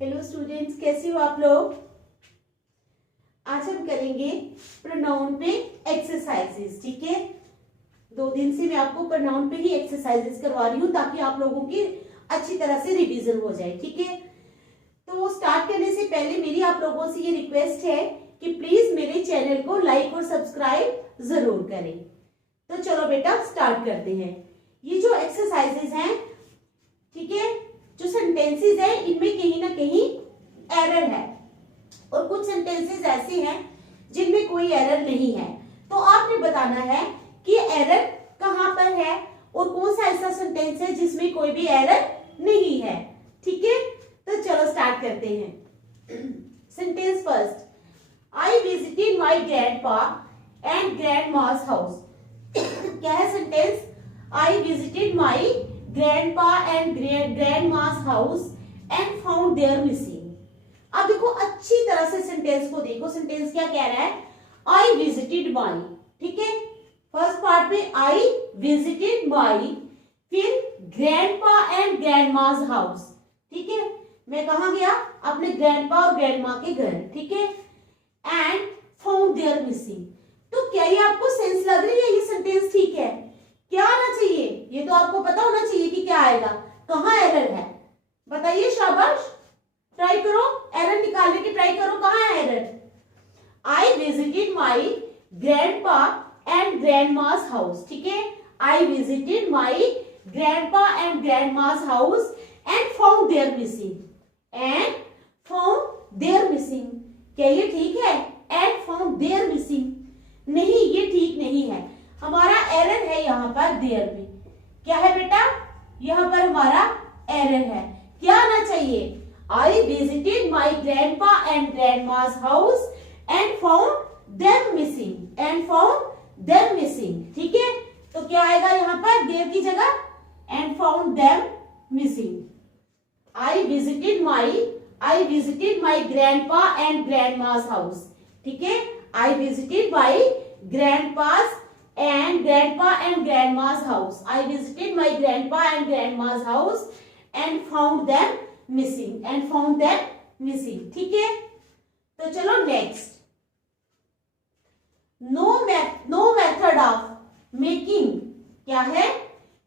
Hello students, कैसे हो आप लोग। आज हम करेंगे प्रोनाउन पे एक्सरसाइजेस। ठीक है, 2 दिन से मैं आपको प्रोनाउन पे ही एक्सरसाइजेस करवा रही हूँ ताकि आप लोगों की अच्छी तरह से रिवीजन हो जाए। ठीक है, तो स्टार्ट करने से पहले मेरी आप लोगों से ये रिक्वेस्ट है कि प्लीज मेरे चैनल को लाइक और सब्सक्राइब जरूर करें। तो चलो बेटा स्टार्ट करते हैं। ये जो एक्सरसाइजेस हैं, ठीक है, जो सेंटेंसेस है इनमें कहीं ना कहीं एरर है और कुछ सेंटेंसेस ऐसे हैं जिनमें कोई एरर नहीं है। तो आपने बताना है कि एरर कहां पर है और कौन सा ऐसा सेंटेंस है जिसमें कोई भी एरर नहीं है। ठीक है, तो चलो स्टार्ट करते हैं। Sentence first, I visited my grandpa and grandma's house. क्या है sentence? I visited my grandpa and grandma's house and found their missing। अब देखो अच्छी तरह से सेंटेंस को देखो। सेंटेंस क्या कह रहा है? I visited my, ठीक है, फर्स्ट पार्ट में I visited my, फिर grandpa and grandma's house, ठीक है, मैं कहा गया? अपने ग्रैंडपा और ग्रैंडमा के घर, ठीक है, and found their missing। तो क्या ये आपको सेंस लग रही है? ये सेंटेंस ठीक है? क्या आना चाहिए? ये तो आपको पता होना चाहिए कि क्या आएगा, कहाँ एरर है। बताइए, शाबाश, ट्राई करो, एरर निकालने की ट्राई करो। कहाँ है error? I visited my grandpa and grandma's house, ठीक है, I visited my grandpa and grandma's house and found there missing, and found there missing. क्या ये ठीक है? एंड फाउंड देयर मिसिंग नहीं, ये ठीक नहीं है। हमारा एरर है यहाँ पर देयर में। क्या है बेटा? यहाँ पर हमारा एरर है। क्या आना चाहिए? I visited my grandpa and grandma's house and found them missing, and found them missing, ठीक है। तो क्या आएगा यहाँ पर देयर की जगह? And found them missing. I visited my grandpa and grandma's house, ठीक है, I visited my grandpa's and grandpa and grandma's house. I visited my grandpa and grandma's house and found them missing, ठीक है। तो चलो next, no method of making. क्या है?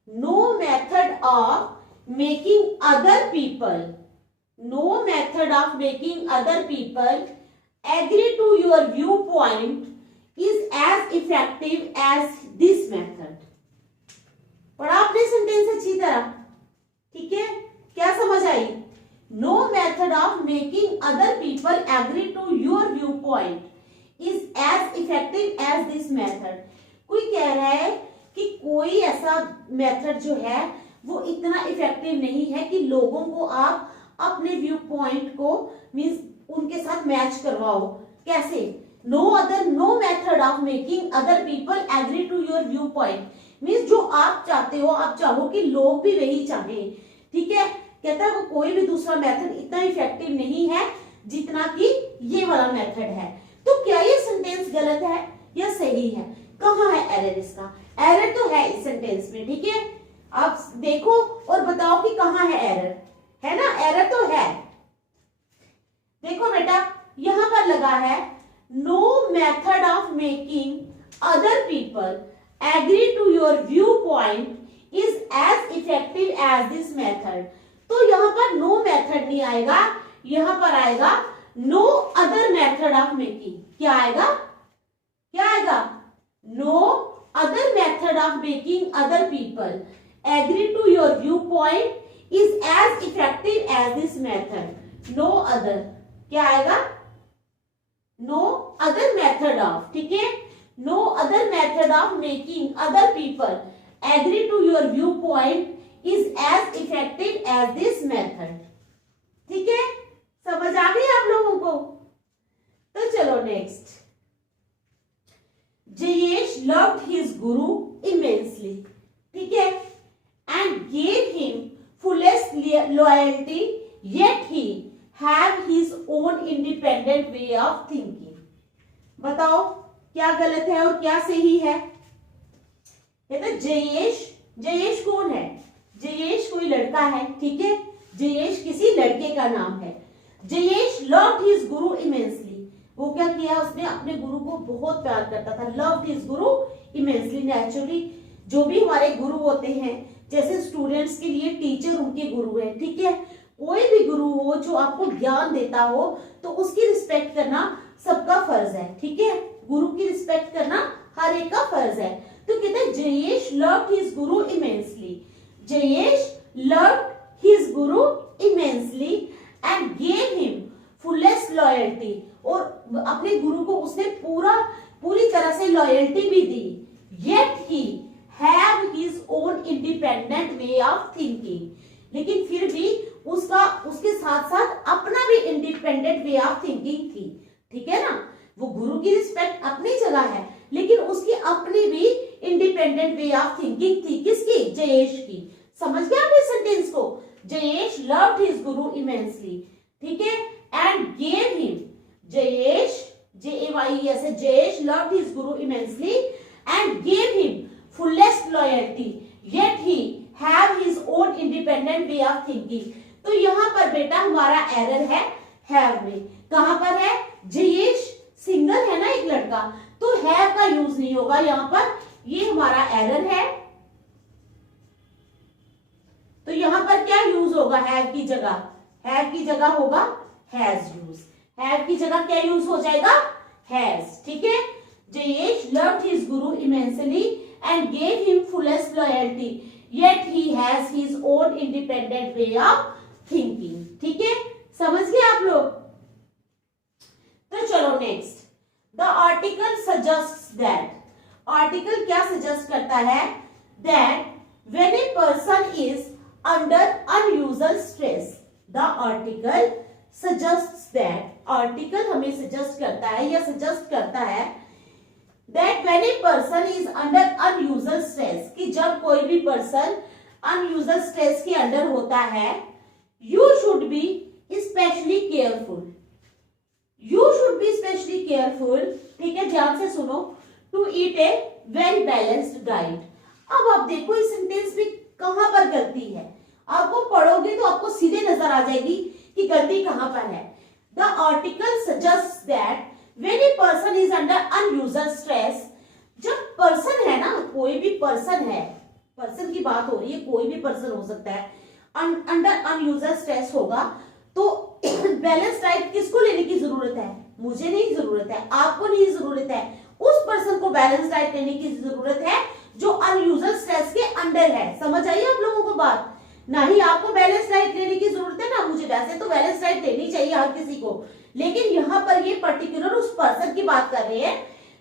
No method of making other people, no method of making other people agree to your view point is as effective as this method। पढ़ा आपने sentence अच्छी तरह? ठीक है, क्या समझ आई? No method of making other people agree to your viewpoint is as effective as this method। कोई कह रहा है कि कोई ऐसा मेथड जो है वो इतना इफेक्टिव नहीं है कि लोगों को आप अपने व्यू पॉइंट को मींस उनके साथ मैच करवाओ। कैसे? No method of making other people agree to your viewpoint means जो आप चाहते हो, आप चाहो कि लोग भी वही चाहें, ठीक है। कहता है वो कोई भी दूसरा मेथड इतना इफेक्टिव नहीं है जितना कि ये वाला मेथड है। तो क्या ये सेंटेंस गलत है या सही है? कहाँ है एरर? इसका एरर तो है इस सेंटेंस में, ठीक है। आप देखो और बताओ कि कहाँ है एरर, है ना? एरर तो है। देखो बेटा, यहां पर लगा है no method of making other people agree to your viewpoint is as effective as this method। तो यहां पर no method नहीं आएगा, यहां पर आएगा no other method of making। क्या आएगा? क्या आएगा? no other method of making other people agree to your viewpoint is as effective as this method। no other क्या आएगा? No other method of, ठीक है, no other method of making other people agree to your viewpoint is as effective as this method। ठीक है, समझ आ गई आप लोगों को? तो चलो next, Jayesh loved his guru immensely, ठीक है, and gave him fullest loyalty, yet he have his own independent way of thinking। बताओ क्या गलत है और क्या सही है? कहते जयेश कौन है? जयेश कोई लड़का है, ठीक है, जयेश किसी लड़के का नाम है। Jayesh loved his guru immensely, वो क्या किया, उसने अपने गुरु को बहुत प्यार करता था, loved his guru immensely. Naturally जो भी हमारे गुरु होते हैं, जैसे स्टूडेंट्स के लिए टीचर उनके गुरु है, ठीक है, कोई भी गुरु हो जो आपको ज्ञान देता हो तो उसकी रिस्पेक्ट करना सबका फर्ज है, ठीक है, गुरु की रिस्पेक्ट करना हर एक का फर्ज है। तो कहते हैं Jayesh loved his guru immensely, Jayesh loved his guru immensely and gave him fullest loyalty, और अपने गुरु को उसने पूरी तरह से लॉयल्टी भी दी। Yet he have his own independent way of thinking, लेकिन फिर भी उसके साथ साथ अपना भी इंडिपेंडेंट वे ऑफ थिंकिंग थी, ठीक है ना। वो गुरु की रिस्पेक्ट अपनी जगह है, लेकिन उसकी अपनी भी इंडिपेंडेंट वे ऑफ थिंकिंग थी, किसकी, जयेश की। समझ गया आप इस सेंटेंस को, Jayesh loved his guru immensely, ठीक है, and gave him, Jayesh JAYES, Jayesh loved his guru immensely and gave him fullest loyalty, yet he have his own independent way of thinking. तो यहाँ पर बेटा हमारा एरर है हैव में, कहां पर है, जयेश सिंगल है ना एक लड़का, तो हैव का यूज नहीं होगा यहाँ पर, ये हमारा एरर है। तो यहाँ पर क्या यूज होगा, हैव की जगह होगा हैज यूज, हैव की जगह क्या यूज हो जाएगा, हैज, ठीक है। Jayesh loved his guru immensely and gave him fullest loyalty, yet he has his own independent way of thinking, ठीक है, समझ गए आप लोग। तो चलो next, the article suggest that, article क्या सजेस्ट करता है, that when a person is under unusual stress, the article suggests that, article हमें सजेस्ट करता है या सजेस्ट करता है that when a person is under unusual stress, कि जब कोई भी पर्सन अनयूजुअल स्ट्रेस के अंडर होता है, you should be specially careful, you should be specially careful, ठीक है, ध्यान से सुनो, to eat a well balanced diet. अब आप देखो इस सेंटेंस में कहां पर गलती है, आपको पढ़ोगे तो आपको सीधे नजर आ जाएगी कि गलती कहां पर है। The article suggests that when a person is under unusual stress, जब पर्सन है ना, कोई भी पर्सन है, पर्सन की बात हो रही है, कोई भी पर्सन हो सकता है, अंडर अनयूजुअल स्ट्रेस होगा, तो बैलेंस डाइट किसको लेने की जरूरत है, मुझे नहीं जरूरत है, आपको नहीं जरूरत है, उस पर्सन को बैलेंस डाइट लेने की जरूरत है जो अनयूजुअल स्ट्रेस के अंडर है। समझ आई आप लोगों को बात, ना ही आपको बैलेंस डाइट लेने की जरूरत है ना मुझे, वैसे तो बैलेंस डाइट लेनी चाहिए हर किसी को, लेकिन यहाँ पर ये पर्टिकुलर उस पर्सन की बात कर रहे हैं।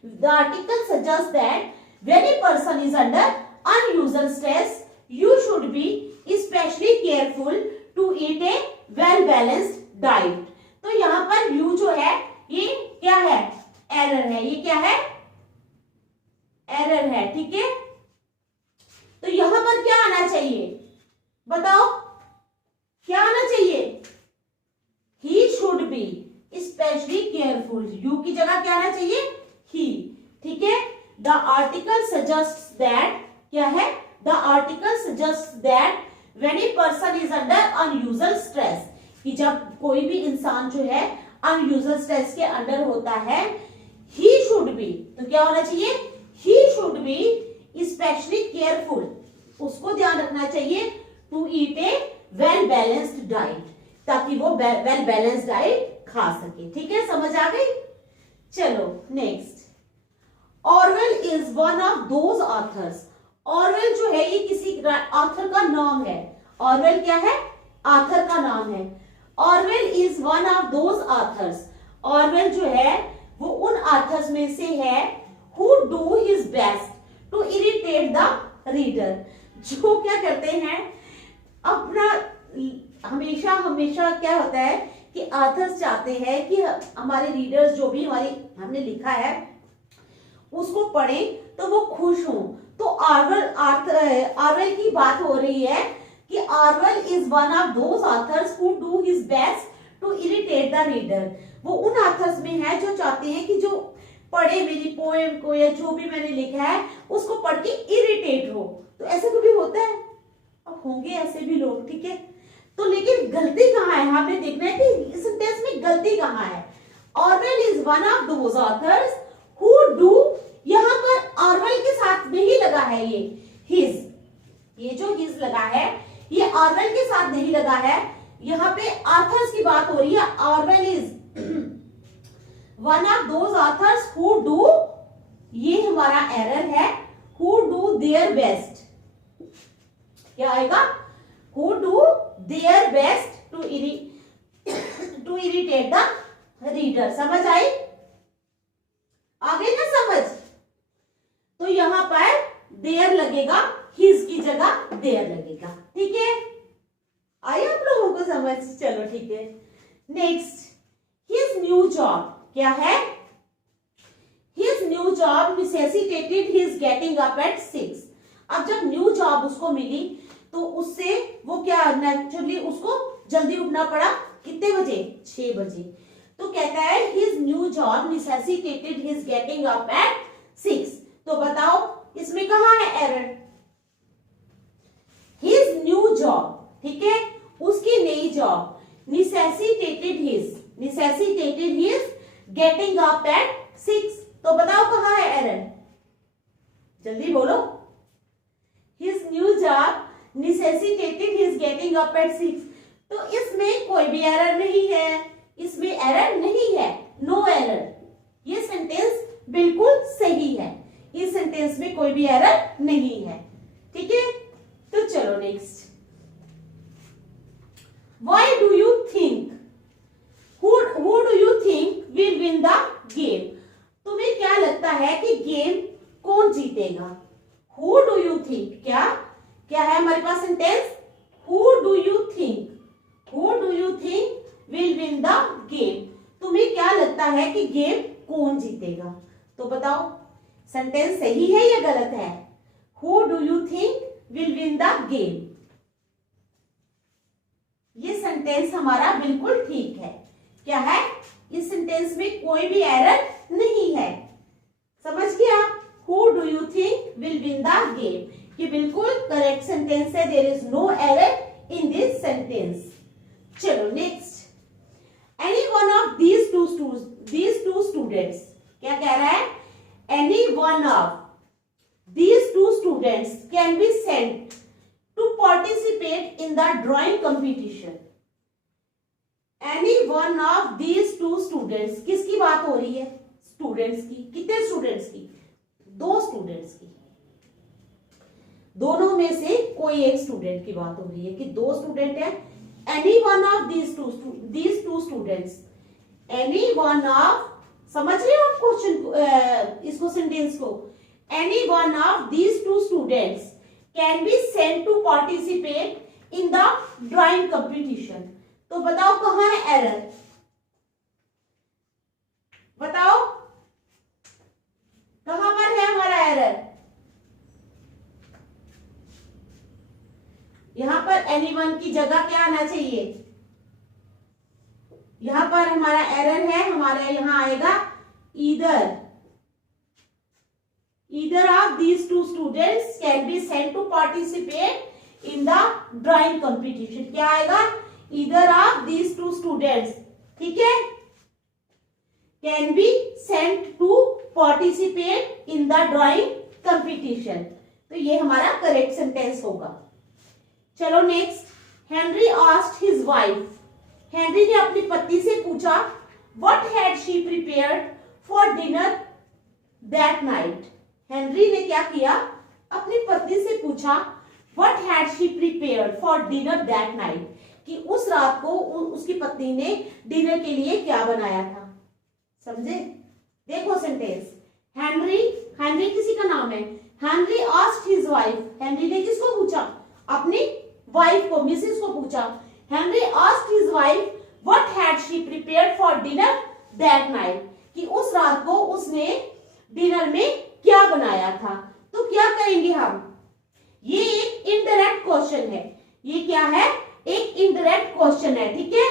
The article suggest that when a person is under unusual stress, you should be specially careful to eat a well balanced diet. तो यहाँ पर यू जो है ये क्या है, एरर है, ये क्या है, एरर है, ठीक है। तो यहां पर क्या आना चाहिए, बताओ क्या आना चाहिए, he should be specially careful, you की जगह क्या आना चाहिए, ही, ठीक है। द आर्टिकल सजेस्ट्स दैट, क्या है, the article suggests that when a person is under unusual stress, कि जब कोई भी इंसान जो है अनयूजुअल स्ट्रेस के अंडर होता है, ही शुड बी, तो क्या होना चाहिए, he should be specially careful, उसको ध्यान रखना चाहिए, to eat a well balanced diet, ताकि वो वेल बैलेंस्ड डाइट खा सके, ठीक है, समझ आ गई। चलो next, Orwell is one of those authors, Orwell जो है ये किसी ऑथर का नाम है, ऑरवेल क्या है, ऑथर का नाम है। Orwell is one of those authors, Orwell जो है वो उन ऑथर्स में से है who do his best to irritate the reader, जो क्या करते हैं अपना, हमेशा हमेशा क्या होता है कि ऑथर्स चाहते हैं कि हमारे रीडर्स जो भी हमने लिखा है उसको पढ़ें तो वो खुश हों। तो ऑरवेल की बात हो रही है कि Orwell is one of those authors who do his best to irritate the reader, वो उन ऑथर्स में है जो चाहते हैं कि जो पढ़े मेरी पोएम को या जो भी मैंने लिखा है उसको पढ़ के इरिटेट हो। तो ऐसे कभी होता है, अब होंगे ऐसे भी लोग, ठीक है। तो लेकिन गलती कहाँ है, हमें देखना है कि इस सेंटेंस में गलती कहाँ है। Orwell is one of those authors who do, यहाँ पर ऑरवेल के साथ नहीं लगा है ये हिज, ये जो हिज लगा है ये ऑरवेल के साथ नहीं लगा है, यहाँ पे ऑथर्स की बात हो रही है। Orwell is one of those authors who do, ये हमारा एरर है, हु डू देयर बेस्ट, क्या आएगा, who do their best to irritate the reader. समझ आई, आगे ना समझ, तो यहां पर देयर लगेगा, हिज की जगह देयर लगेगा, ठीक है, आए आप लोगों को समझ, चलो ठीक है। नेक्स्ट, हिज न्यू जॉब, क्या है, his new job necessitated his getting up at 6। अब जब न्यू जॉब उसको मिली तो उससे वो क्या, नेचुरली उसको जल्दी उठना पड़ा, कितने बजे, 6 बजे। तो कहता है his new job necessitated his getting up at 6। तो बताओ इसमें कहां है एरर, हिज न्यू जॉब, ठीक है, उसकी नई job, necessitated his getting up at 6। तो बताओ कहां है एरर, जल्दी बोलो, his new job necessitated his getting up at 6। तो इसमें कोई भी एरर नहीं है, इसमें एरर नहीं है, नो एरर, ये सेंटेंस बिल्कुल सही है, इस सेंटेंस में कोई भी एरर नहीं है, ठीक है। तो चलो next, why do you think, who do you think will win the game, तुम्हें क्या लगता है कि गेम कौन जीतेगा, हु डू यू थिंक, क्या क्या है हमारे पास sentence, who do you think will win the game, तुम्हें क्या लगता है कि गेम कौन जीतेगा। तो बताओ सेंटेंस सही है या गलत है, who do you think will win the game, ये सेंटेंस हमारा बिल्कुल ठीक है, क्या है, इस सेंटेंस में कोई भी एरर नहीं है, समझ गया, who do you think will win the game, ये बिल्कुल करेक्ट सेंटेंस है, there is no error in this sentence. चलो next, any one of these two students, क्या कह रहा है, any one of these two students can be sent to participate in the drawing competition. Any one of these two students, किसकी बात हो रही है, स्टूडेंट्स की, कितने स्टूडेंट्स की, 2 स्टूडेंट्स की, दोनों में से कोई एक स्टूडेंट की बात हो रही है कि 2 स्टूडेंट है, any one of these two students, any one of, समझ रहे हो आप क्वेश्चन, इसको सेंटेंस को, any one of these two students can be sent to participate in the drawing competition. तो बताओ कहां है एरर, बताओ कहां पर है हमारा एरर, यहां पर एनीवन की जगह क्या आना चाहिए, यहां पर हमारा एरर है, हमारे यहां आएगा either of these two students can be sent to participate in the drawing competition, क्या आएगा, either of these two students, ठीक है, can be sent to participate in the drawing competition। तो ये हमारा करेक्ट सेंटेंस होगा। चलो next, Henry asked his wife, Henry ने अपनी पत्नी से पूछा, what had she prepared for dinner that night. Henry ने क्या किया, अपनी पत्नी से पूछा, what had she prepared for dinner that night, कि उस रात को उसकी पत्नी ने डिनर के लिए क्या बनाया था, समझे। देखो सेंटेंस, हेनरी किसी का नाम है, Henry asked his wife, Henry ने किसको पूछा, अपनी वाइफ को, मिसेस को पूछा, Henry asked his wife what had she prepared for dinner that night, कि उस रात को उसने डिनर में क्या बनाया था। तो क्या करेंगे हम, ये एक इनडायरेक्ट क्वेश्चन है, ये क्या है, एक इनडायरेक्ट क्वेश्चन है, ठीक है,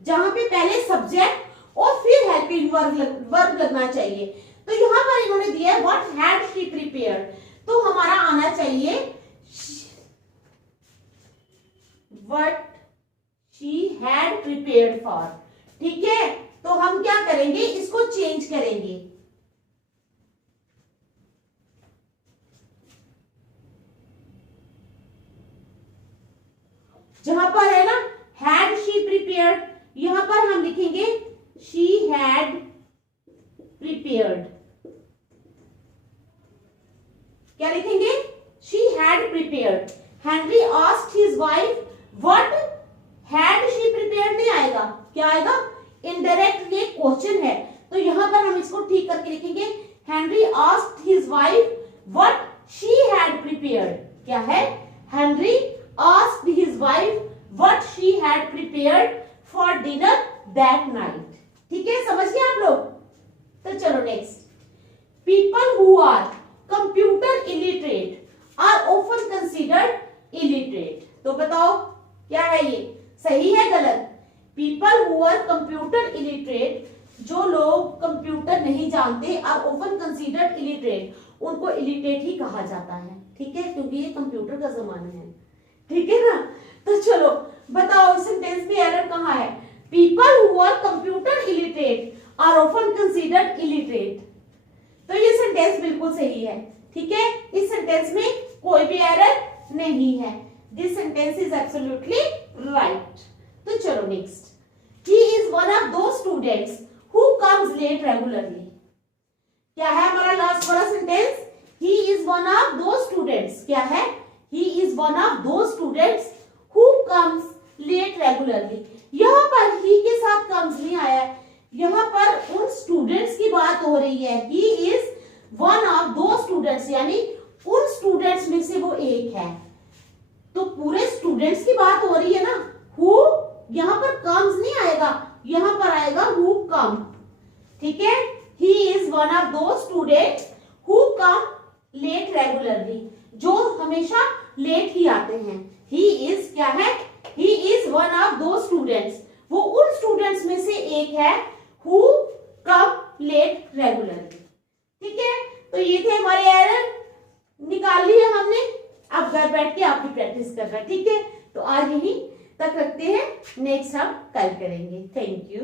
जहां पे पहले सब्जेक्ट और फिर हेल्पिंग वर्ब लगना चाहिए। तो यहां पर इन्होंने दिया है व्हाट हैड शी प्रिपेयर्ड, तो हमारा आना चाहिए what she had prepared for। ठीक है, तो हम क्या करेंगे, इसको चेंज करेंगे। जहां पर है ना had she prepared, यहां पर हम लिखेंगे she had prepared। क्या लिखेंगे, she had prepared। Henry asked his wife what had she prepared नहीं आएगा, क्या आएगा, इनडायरेक्ट ये क्वेश्चन है, तो यहां पर हम इसको ठीक करके लिखेंगे Henry asked his wife what she had prepared। क्या है, Henry asked his wife what she had prepared for dinner that night। ठीक है, समझ गए आप लोग। तो चलो next, people who are computer illiterate are often considered illiterate। तो बताओ क्या है ये, सही है गलत। people who are computer illiterate, जो लोग कंप्यूटर नहीं जानते, are often considered illiterate, उनको illiterate ही कहा जाता है। ठीक है, क्योंकि ये कंप्यूटर का जमाना है। ठीक है ना, तो चलो बताओ सेंटेंस में एरर कहाँ है। people who are computer illiterate are often considered illiterate, तो ये सेंटेंस बिल्कुल सही है। ठीक है, इस सेंटेंस में कोई भी एरर नहीं है। This sentence is absolutely right. तो चलो next, he is one of those students who comes late regularly। क्या है हमारा लास्ट वाला sentence, he is one of those students। क्या है, he is one of those students who comes late regularly। यहाँ पर he के साथ comes नहीं आया है, यहाँ पर उन स्टूडेंट्स की बात हो रही है। he is one of those students, यानी उन स्टूडेंट्स में से वो एक है, तो पूरे स्टूडेंट्स की बात हो रही है ना। who यहाँ पर comes नहीं आएगा, यहाँ पर आएगा who come। ठीक है, he is one of those students who come late regularly, जो हमेशा लेट ही आते हैं। he is क्या है, he is one of those students, वो उन स्टूडेंट्स में से एक है who come late regularly। ठीक है, तो ये थे हमारे एरर, निकाल लिए हमने। अब घर बैठ के आपकी प्रैक्टिस करना। ठीक है, तो आज यही तक रखते हैं, नेक्स्ट हम कल करेंगे। Thank you.